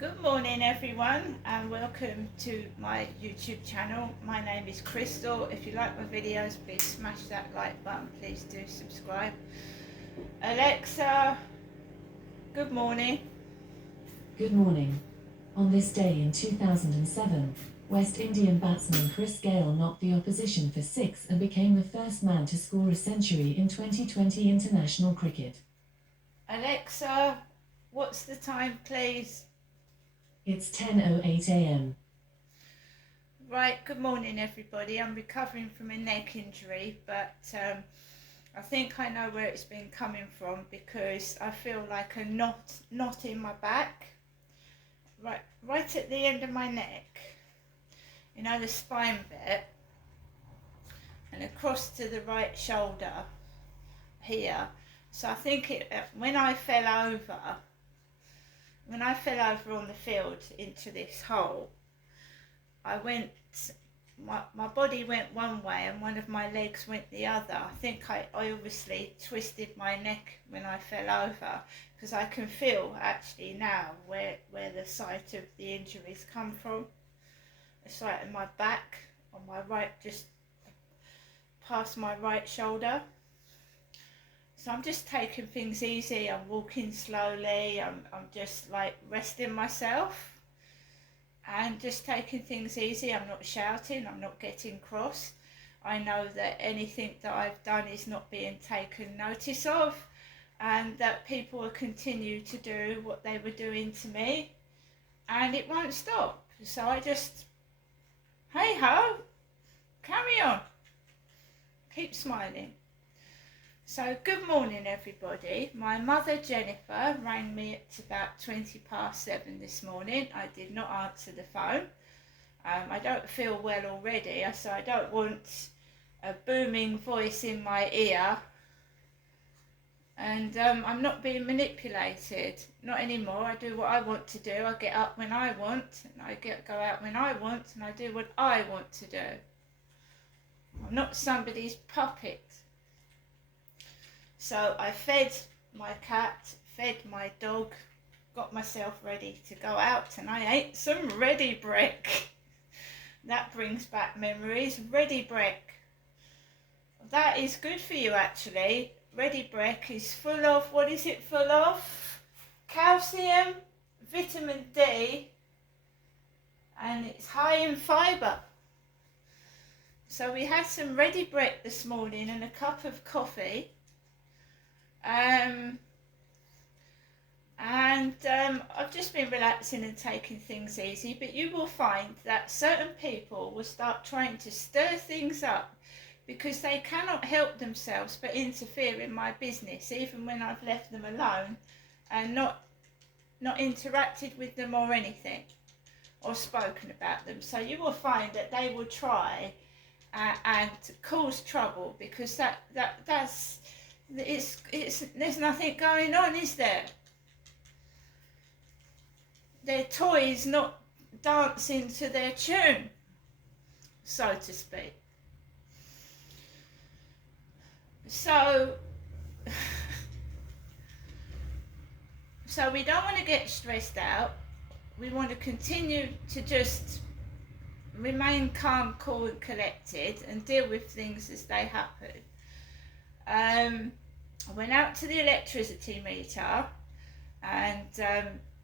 Good morning everyone and welcome to my YouTube channel. My name is Crystal. If you like my videos, please smash that like button. Please do subscribe. Alexa, good morning. Good morning. On this day in 2007, West Indian batsman Chris Gayle knocked the opposition for 6 and became the first man to score a century in 2020 international cricket. Alexa, what's the time please? It's 10:08 a.m. Right, good morning everybody. I'm recovering from a neck injury, but I think I know where it's been coming from because I feel like a knot in my back, right at the end of my neck, you know, the spine bit, and across to the right shoulder here. So I think when I fell over on the field into this hole, my body went one way and one of my legs went the other. I think I obviously twisted my neck when I fell over, because I can feel actually now where the site of the injuries come from. It's like in my back, on my right, just past my right shoulder. So I'm just taking things easy. I'm walking slowly. I'm just like resting myself and just taking things easy. I'm not shouting, I'm not getting cross. I know that anything that I've done is not being taken notice of, and that people will continue to do what they were doing to me, and it won't stop. So I just, hey ho, carry on, keep smiling. So good morning everybody. My mother Jennifer rang me at about 7:20 this morning. I did not answer the phone. I don't feel well already, so I don't want a booming voice in my ear. And I'm not being manipulated, not anymore. I do what I want to do. I get up when I want, and I go out when I want, and I do what I want to do. I'm not somebody's puppet. So I fed my cat, fed my dog, got myself ready to go out, and I ate some ready break. That brings back memories. Ready break. That is good for you actually. Ready break is full of, what is it full of? Calcium, vitamin D, and it's high in fibre. So we had some ready break this morning and a cup of coffee. I've just been relaxing and taking things easy, but you will find that certain people will start trying to stir things up because they cannot help themselves but interfere in my business, even when I've left them alone and not interacted with them or anything or spoken about them. So you will find that they will try and cause trouble because there's nothing going on, is there? Their toys not dancing to their tune, so to speak. So we don't want to get stressed out. We want to continue to just remain calm, cool and collected and deal with things as they happen. I went out to the electricity meter and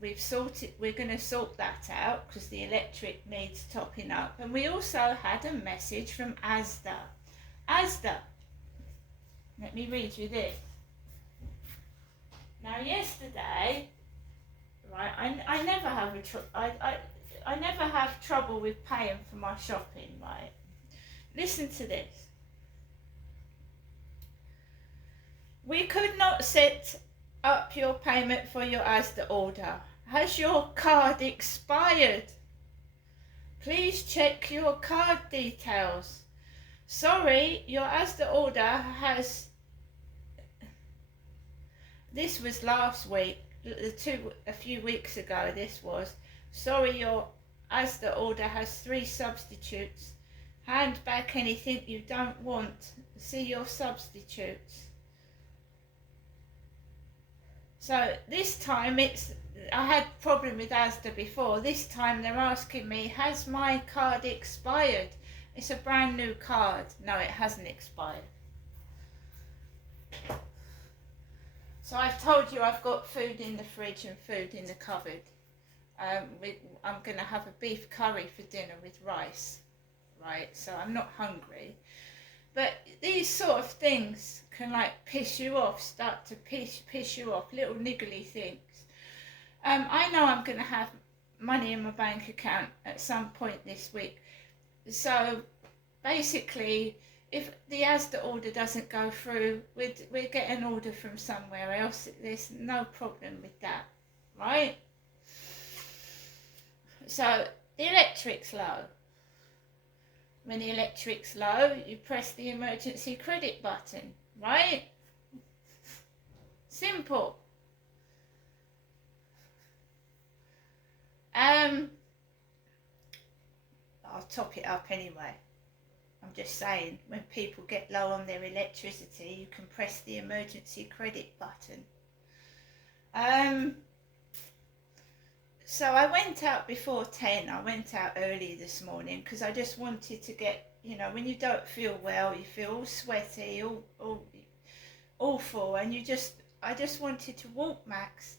we're going to sort that out because the electric needs topping up. And we also had a message from Asda. Asda, let me read you this. Now yesterday, right, I never have I never have trouble with paying for my shopping, right? Listen to this. We could not set up your payment for your Asda order. Has your card expired? Please check your card details. Sorry, your Asda order has... This was last week, a few weeks ago this was. Sorry, your Asda order has 3 substitutes. Hand back anything you don't want. See your substitutes. So this time I had a problem with Asda before. This time they're asking me, has my card expired? It's a brand new card. No, it hasn't expired. So I've told you I've got food in the fridge and food in the cupboard. I'm going to have a beef curry for dinner with rice, right? So I'm not hungry. But these sort of things can like piss you off, start to piss you off, little niggly things. I know I'm going to have money in my bank account at some point this week. So basically, if the Asda order doesn't go through, we'll get an order from somewhere else. There's no problem with that, right? So the electric's low. When the electric's low, you press the emergency credit button, right? Simple. I'll top it up anyway. I'm just saying, when people get low on their electricity, you can press the emergency credit button. So I went out before 10. I went out early this morning because I just wanted to get, when you don't feel well, you feel all sweaty, all awful, and I just wanted to walk Max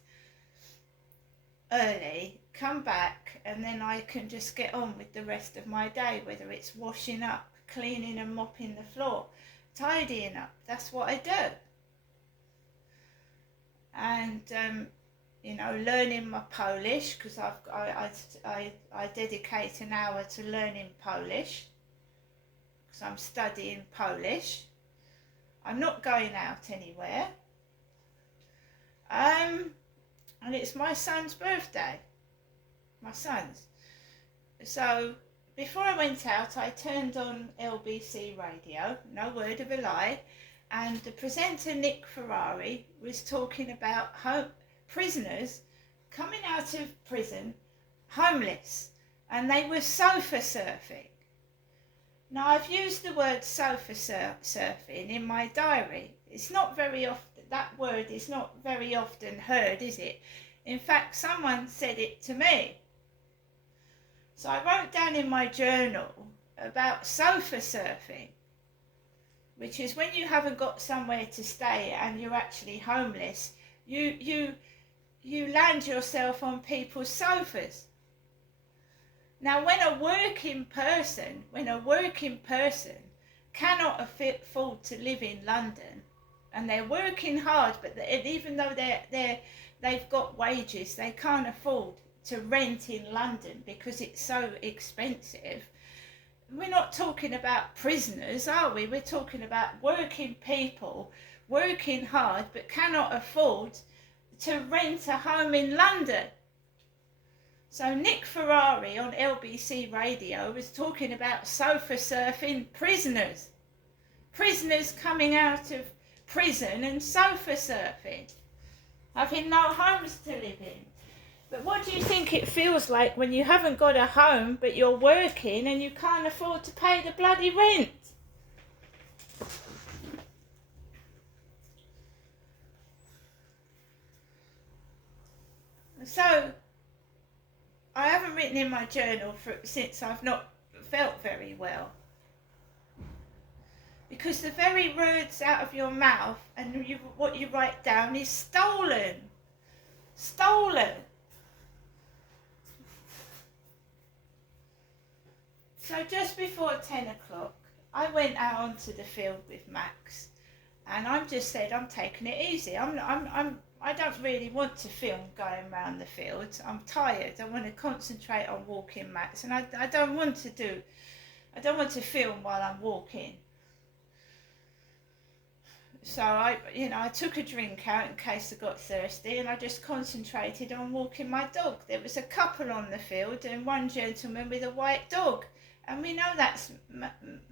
early, come back, and then I can just get on with the rest of my day, whether it's washing up, cleaning and mopping the floor, tidying up. That's what I do. And learning my Polish, because I dedicate an hour to learning Polish because I'm studying Polish. I'm not going out anywhere. And it's my son's birthday. My son's. So before I went out, I turned on LBC radio, no word of a lie, and the presenter Nick Ferrari was talking about prisoners coming out of prison homeless, and they were sofa surfing. Now, I've used the word sofa surfing in my diary. It's not very often, that word is not very often heard, is it? In fact, someone said it to me. So I wrote down in my journal about sofa surfing, which is when you haven't got somewhere to stay and you're actually homeless, you land yourself on people's sofas. Now, when a working person cannot afford to live in London, and they're working hard, but even though they've got wages, they can't afford to rent in London because it's so expensive. We're not talking about prisoners, are we? We're talking about working people, working hard, but cannot afford to rent a home in London. So Nick Ferrari on LBC radio was talking about sofa surfing prisoners. Prisoners coming out of prison and sofa surfing, having no homes to live in. But what do you think it feels like when you haven't got a home but you're working and you can't afford to pay the bloody rent? So I haven't written in my journal since I've not felt very well. Because the very words out of your mouth and what you write down is stolen. Stolen. So just before 10 o'clock, I went out onto the field with Max, and I just said, I'm taking it easy. I don't really want to film going around the fields. I'm tired. I want to concentrate on walking Max, and I don't want to film while I'm walking. So I took a drink out in case I got thirsty, and I just concentrated on walking my dog. There was a couple on the field and one gentleman with a white dog. And we know that's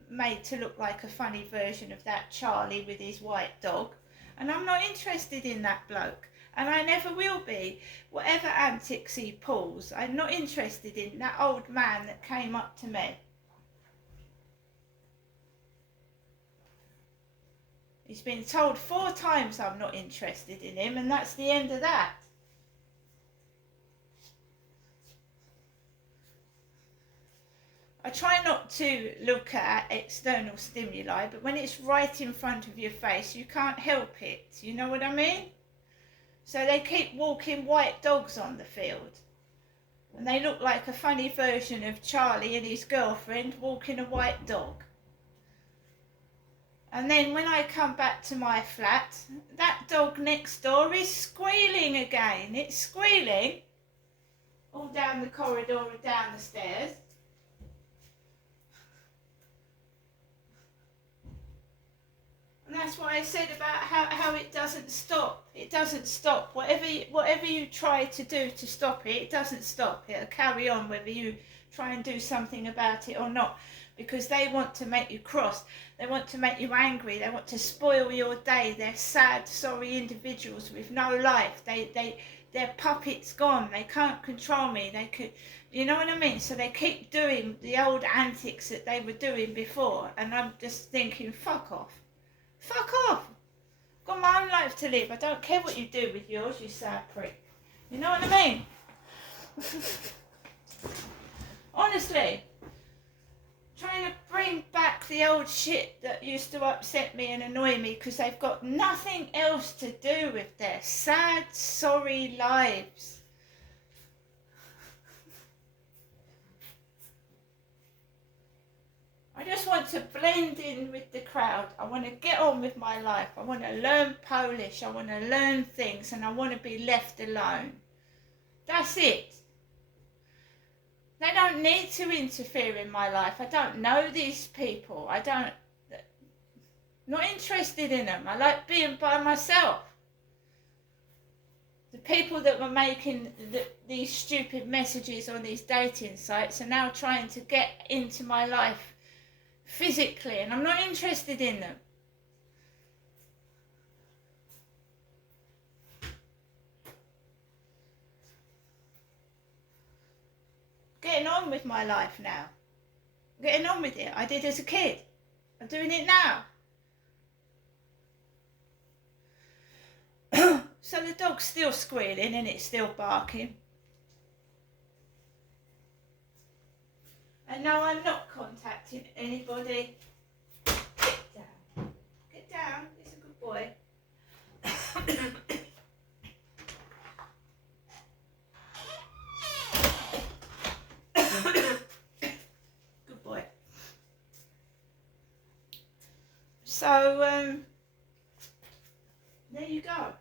made to look like a funny version of that Charlie with his white dog. And I'm not interested in that bloke. And I never will be. Whatever antics he pulls, I'm not interested in that old man that came up to me. He's been told 4 times I'm not interested in him, and that's the end of that. I try not to look at external stimuli, but when it's right in front of your face, you can't help it. You know what I mean? So they keep walking white dogs on the field. And they look like a funny version of Charlie and his girlfriend walking a white dog. And then when I come back to my flat, that dog next door is squealing again. It's squealing all down the corridor and down the stairs. And that's what I said about how it doesn't stop. It doesn't stop. Whatever you try to do to stop it, it doesn't stop. It'll carry on whether you try and do something about it or not. Because they want to make you cross. They want to make you angry. They want to spoil your day. They're sad, sorry individuals with no life. Their puppet's gone. They can't control me. You know what I mean? So they keep doing the old antics that they were doing before. And I'm just thinking, fuck off. Fuck off. I've got my own life to live. I don't care what you do with yours, you sad prick. You know what I mean? Honestly. Trying to bring back the old shit that used to upset me and annoy me because they've got nothing else to do with their sad, sorry lives. I just want to blend in with the crowd. I want to get on with my life. I want to learn Polish. I want to learn things and I want to be left alone. That's it. They don't need to interfere in my life. I don't know these people. Not interested in them. I like being by myself. The people that were making these stupid messages on these dating sites are now trying to get into my life physically, and I'm not interested in them. Getting on with my life now. Getting on with it. I did as a kid. I'm doing it now. So the dog's still squealing and it's still barking. And no, I'm not contacting anybody. Get down. Get down. It's a good boy. Good boy. So, there you go.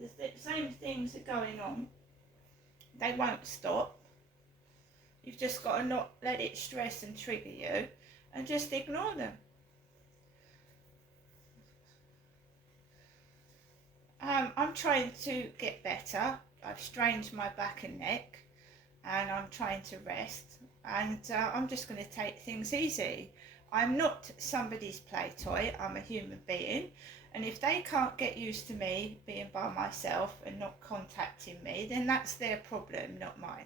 The same things are going on. They won't stop. You've just got to not let it stress and trigger you and just ignore them. I'm trying to get better. I've strained my back and neck and I'm trying to rest, and I'm just going to take things easy. I'm not somebody's play toy. I'm a human being, and if they can't get used to me being by myself and not contacting me, then that's their problem, not mine.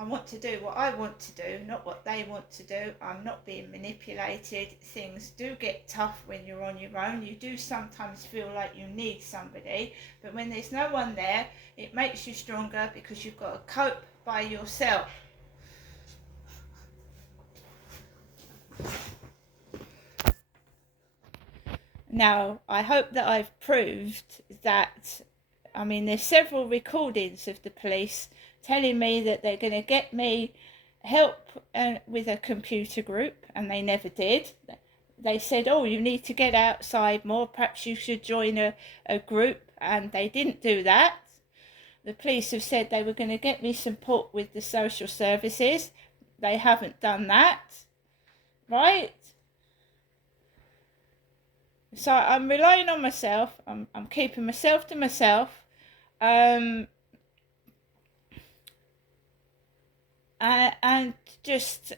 I want to do what I want to do, not what they want to do. I'm not being manipulated. Things do get tough when you're on your own. You do sometimes feel like you need somebody, but when there's no one there, it makes you stronger because you've got to cope by yourself. Now, I hope that I've proved that, there's several recordings of the police telling me that they're going to get me help with a computer group, and they never did. They said, oh, you need to get outside more, perhaps you should join a group, and they didn't do that. The police have said they were going to get me support with the social services. They haven't done that, right? So I'm relying on myself. I'm keeping myself to myself. And just,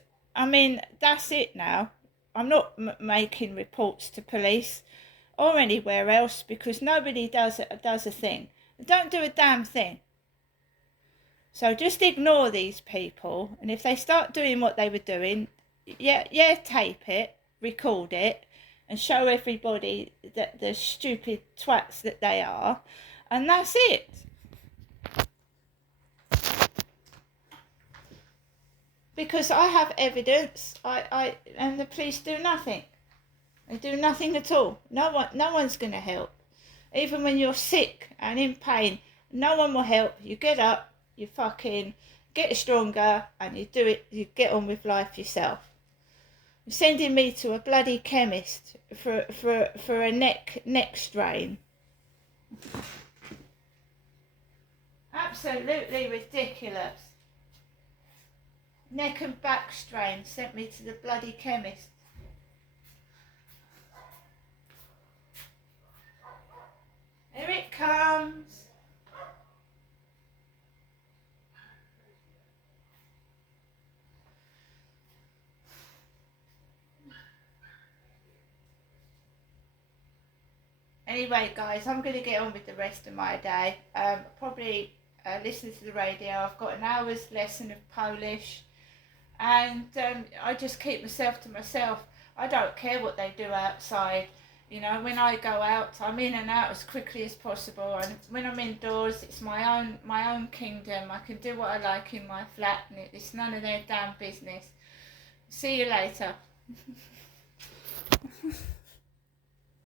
that's it now. I'm not making reports to police or anywhere else because nobody does a thing. Don't do a damn thing. So just ignore these people, and if they start doing what they were doing, yeah, tape it. record it and show everybody that the stupid twats that they are, and that's it. Because I have evidence, and the police do nothing. They do nothing at all. No one's going to help. Even when you're sick and in pain, no one will help. You get up, you fucking get stronger, and you do it. You get on with life yourself. You're sending me to a bloody chemist for a neck strain. Absolutely ridiculous. Neck and back strain sent me to the bloody chemist. Here it comes. Anyway, guys, I'm going to get on with the rest of my day. Probably listen to the radio. I've got an hour's lesson of Polish, and I just keep myself to myself. I don't care what they do outside. You know, when I go out, I'm in and out as quickly as possible, and when I'm indoors, it's my own kingdom. I can do what I like in my flat, and it's none of their damn business. See you later.